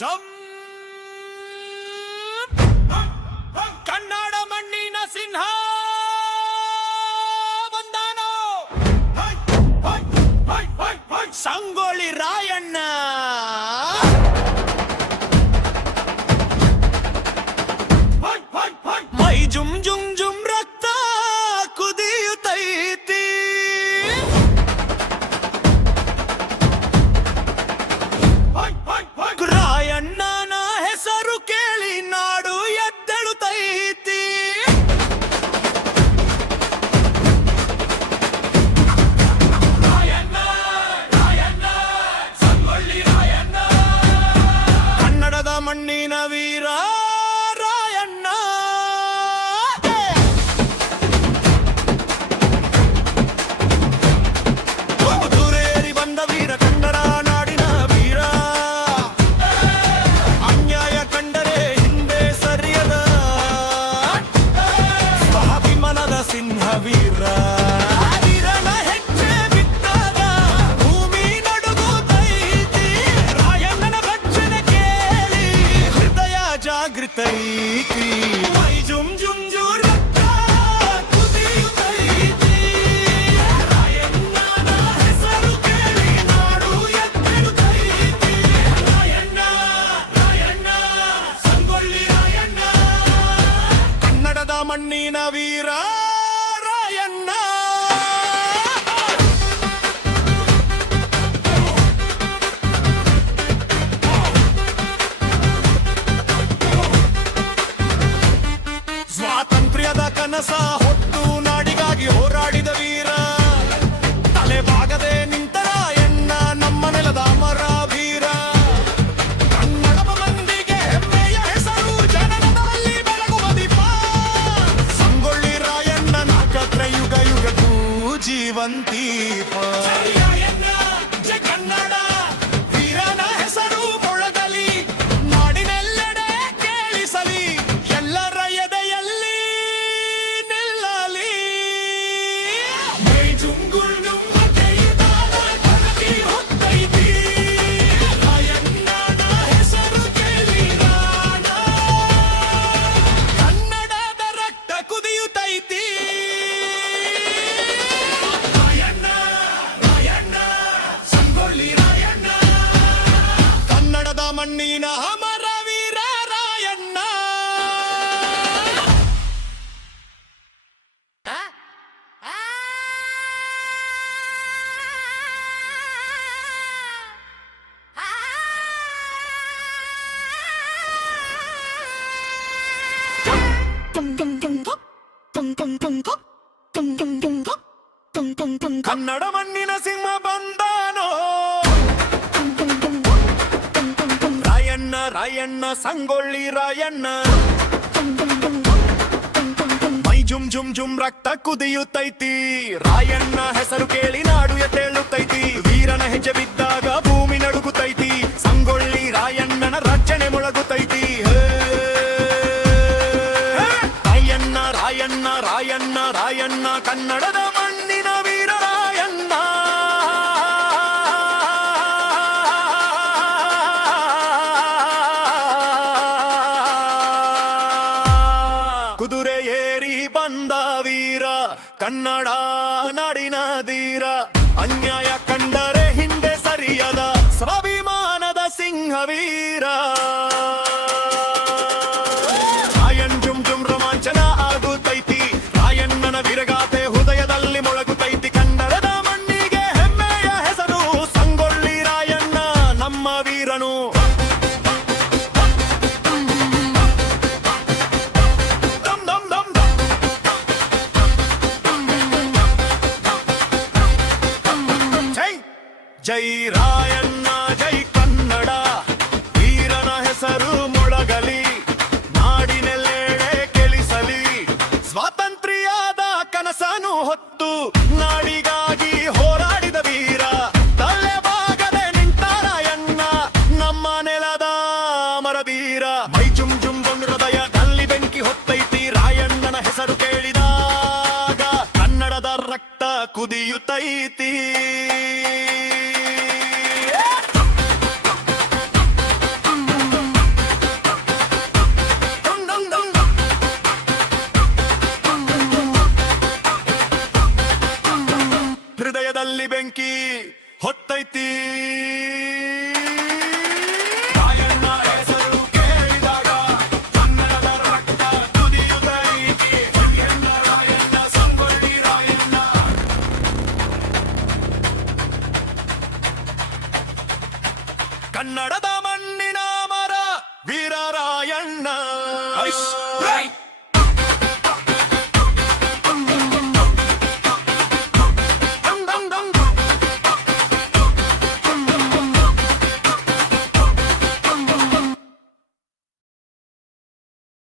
ಜಂ ಕನ್ನಡ ಮಣ್ಣಿನ ಸಿಂಹ ಬಂದಾನೋ ಸಂಗೊಳ್ಳಿ ರಾಯಣ್ಣ. ಮೈ ಜುಮ್ ಜುಮ್ ಜುಮ್ ರಕ್ತ ಕುದಿಯುತ್ತೈತಿ. ರಾಯಣ್ಣನ ಹೆಸರು ಕೇಳಿ ನಾಡು ಎದ್ದೇಳುತ್ತೈತಿ. ಕನ್ನಡದ ಮಣ್ಣಿನ ವೀರ ರಾಯಣ್ಣ. ದೂರೇರಿ ಬಂದ ವೀರ ಕನ್ನಡ ನಾಡಿನ ವೀರ. ಅನ್ಯಾಯ ಕಂಡರೆ ಹಿಂದೆ ಸರಿಯದ ಸ್ವಾಭಿಮಾನದ ಸಿಂಹ ವೀರ. ವೀರನ ಹೆಜ್ಜೆ ಬಿದ್ದಾಗ ಭೂಮಿ ನಡುಗುತ್ತೈತಿ. ರಾಯಣ್ಣನ ಭಜನೆ ಕೇಳಿ ಹೃದಯ ಜಾಗೃತೈತಿ. ಮೈ ಜುಮ್ ಜುಮ್ ಜುಮ್ ರಕ್ತ ಕುದಿಯುತ್ತೈತಿ. ರಾಯಣ್ಣನ ಹೆಸರು ಕೇಳಿ ನಾಡು ಎದ್ದೇಳುತ್ತೈತಿ. ರಾಯಣ್ಣ ರಾಯಣ್ಣ ಸಂಗೊಳ್ಳಿ ರಾಯಣ್ಣ. ಕನ್ನಡದ ಮಣ್ಣಿನ ವೀರ ರಾಯಣ್ಣ. ಸ್ವಾತಂತ್ರ್ಯದ ಕನಸ ಹೊತ್ತು ನಾಡಿಗಾಗಿ ಹೋರಾಡಿದ ವೀರ. ತಲೆಬಾಗದೆ ನಿಂತ ರಾಯಣ್ಣ ನಮ್ಮ ನೆಲದ ಅಮರ ವೀರ. ಕನ್ನಡ ಮಂದಿಗೆ ಹೆಮ್ಮೆಯ ಹೆಸರು, ಜನನದಲ್ಲಿ ಬೆಳಗುವ ದೀಪ. ಸಂಗೊಳ್ಳಿ ರಾಯಣ್ಣ ನಾಕತ್ರ ಯುಗ ಯುಗಕ್ಕೂ ಜೀವಂತೀಪ. ಜೈ ಕನ್ನಡ ವೀರನ ಹೆಸರು ಮೊಳಗಲಿ, ನಾಡಿನೆಲ್ಲೆಡೆ ಕೇಳಿಸಲಿ, ಎಲ್ಲರ ಎದೆಯಲ್ಲಿ ನಿಲ್ಲಲಿ. ಮೈ ಜುಂಗುಳ್ ಜುಮ್ ತೆಯ್ದಾದ ಕರಗಿ ಹೊತ್ತೈತಿ. ರಾಯಣ್ಣನ ಹೆಸರು ಕೇಳಿ ರಾಣ. ಕನ್ನಡದ ರಕ್ತ ಕುದಿಯುತ್ತೈತಿ. ರಾಯಣ್ಣ ರಾಯಣ್ಣ ಸಂಗೊಳ್ಳಿ ರಾಯಣ್ಣ. ಕನ್ನಡದ ಮಣ್ಣಿನ ಅಮರ ವೀರ ರಾಯಣ್ಣ. ಕನ್ನಡ ಮಣ್ಣಿನ ಸಿಂಹ ಬಂದಾನೋ ರಾಯಣ್ಣ ರಾಯಣ್ಣ ಸಂಗೊಳ್ಳಿ ರಾಯಣ್ಣ. ಮೈ ಜುಮ್ ಜುಮ್ ಜುಮ್ ರಕ್ತ ಕುದಿಯುತ್ತೈತಿ. ರಾಯಣ್ಣ ಹೆಸರು ಕೇಳಿ ನಾಡು ಎದ್ದೇಳುತ್ತೈತಿ. ವೀರನ ಹೆಜ್ಜೆ ಬಿದ್ದಾಗ ಭೂಮಿ ನಡುಗುತ್ತೈತಿ. ಸಂಗೊಳ್ಳಿ ರಾಯಣ್ಣನ ರಚನೆ ಮೊಳಗುತ್ತೈತಿ. ರಾಯಣ್ಣ ರಾಯಣ್ಣ ರಾಯಣ್ಣ ರಾಯಣ್ಣ ಕನ್ನಡದ ಮಣ್ಣಿನ ವೀರ ರಾಯಣ್ಣ. ಕುದುರೆ ಏರಿ ಬಂದ ವೀರ ಕನ್ನಡ ನಾಡಿನ ಧೀರ. ಅನ್ಯಾಯ ಕಂಡರೆ ಹಿಂದೆ ಸರಿಯದ ಸ್ವಾಭಿಮಾನದ ಸಿಂಹ ವೀರ. ರಾಯಣ್ ಜುಮ್ ಜುಮ್ ರೋಮಾಂಚನ ಆಗುತ್ತೈತಿ. ರಾಯಣ್ಣನ ವೀರಗಾಥೆ ಹೃದಯದಲ್ಲಿ ಮೊಳಗುತ್ತೈತಿ. ಕನ್ನಡದ ಮಣ್ಣಿಗೆ ಹೆಮ್ಮೆಯ ಹೆಸರು, ಸಂಗೊಳ್ಳಿ ರಾಯಣ್ಣ ನಮ್ಮ ವೀರನು. ದಮ್ ದಮ್ ದಮ್ ದಮ್. ಜೈ ಜೈ ರಾಯಣ್ಣ ಜೈ ಕನ್ನಡ. ವೀರನ ಹೆಸರು ಮೊಳಗಲಿ, ನಾಡಿನೆಲ್ಲೆಡೆ ಕೇಳಿಸಲಿ. ಸ್ವಾತಂತ್ರ್ಯದ ಕನಸನು ಹೊತ್ತು ನಾಡಿಗಾಗಿ ಹೋರಾಡಿದ ವೀರ. ತಲೆಬಾಗದೆ ನಿಂತ ರಾಯಣ್ಣ ನಮ್ಮ ನೆಲದ ಮರವೀರ. ಮೈ ಜುಮ್ ಜುಮ್ ಜುಮ್ ಹೃದಯದಲ್ಲಿ ಬೆಂಕಿ ಹೊತ್ತೈತಿ. ರಾಯಣ್ಣನ ಹೆಸರು ಕೇಳಿದಾಗ ಕನ್ನಡದ ರಕ್ತ ಕುದಿಯುತ್ತೈತಿ. ಕನ್ನಡದ ಮಣ್ಣಿನ ಮರ ವೀರ ರಾಯಣ್ಣ. Ice, right.